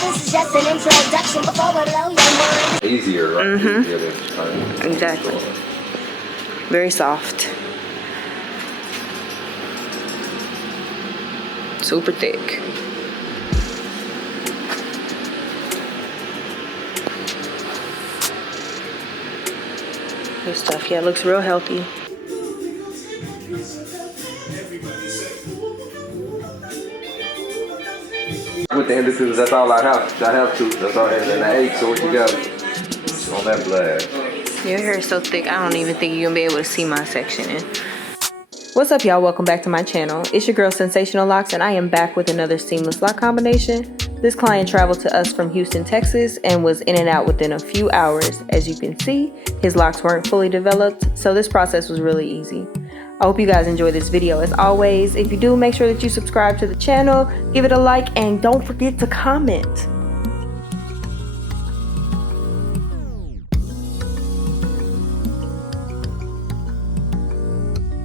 this is just an introduction before we blow your mind. Easier, right? Mm-hmm. Exactly. Very soft. Super thick. Good stuff. Yeah, it looks real healthy. With the indices, that's all I have. I have two. That's all I have. And I ate, so what you got on that blast? Your hair is so thick, I don't even think you're gonna be able to see my section in. What's up, y'all? Welcome back to my channel. It's your girl, Cynsational Locs, and I am back with another seamless lock combination. This client traveled to us from Houston, Texas, and was in and out within a few hours. As you can see, his locks weren't fully developed, so this process was really easy. I hope you guys enjoy this video. As always, if you do, make sure that you subscribe to the channel, give it a like, and don't forget to comment.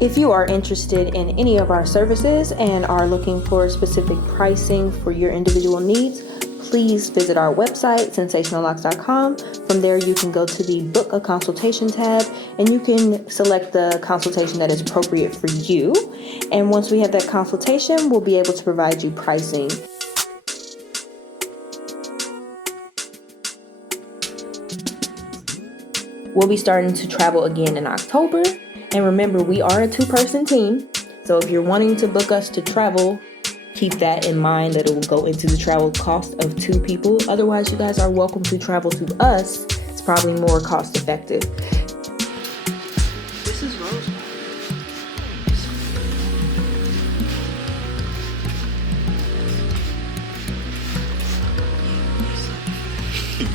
If you are interested in any of our services and are looking for specific pricing for your individual needs, please visit our website, cynsationallocs.com. From there, you can go to the Book a Consultation tab, and you can select the consultation that is appropriate for you. And once we have that consultation, we'll be able to provide you pricing. We'll be starting to travel again in October. And remember, we are a two-person team. So if you're wanting to book us to travel, keep that in mind, that it will go into the travel cost of 2 people. Otherwise, you guys are welcome to travel to us. It's probably more cost effective. This is rose.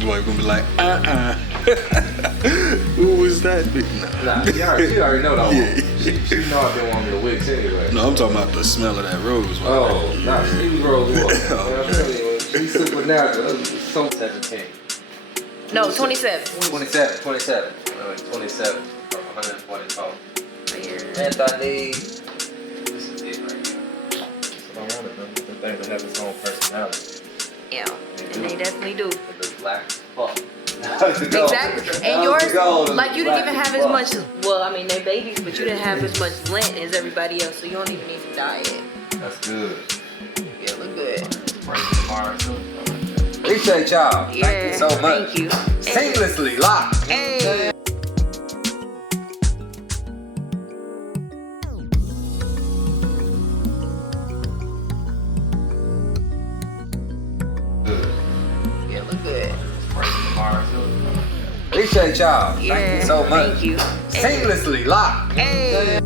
You ain't gonna be like, who was that? Nah, she already know that one. She know I've been wanting the Wicks anyway. No, I'm talking about the smell of that rose. Oh, nah, Stevie Rose was. I'm telling you, she's supernatural. So 17. No, 27. 27. 27. 27. 124. Right here. Anthony. This is it right here. So I wanted them to think to have its own personality. Yeah, and they definitely do. The black fuck. Exactly. And yours, like, you didn't even have as much, well, I mean, they're babies, but you didn't have as much lint as everybody else, so you don't even need to dye it. That's good. Yeah, look good. Appreciate y'all. Yeah, thank you so much. Thank you. Seamlessly locked. Hey. Yeah, look good. Appreciate y'all. Yeah, thank you so much. Thank you. Seamlessly locked. Hey.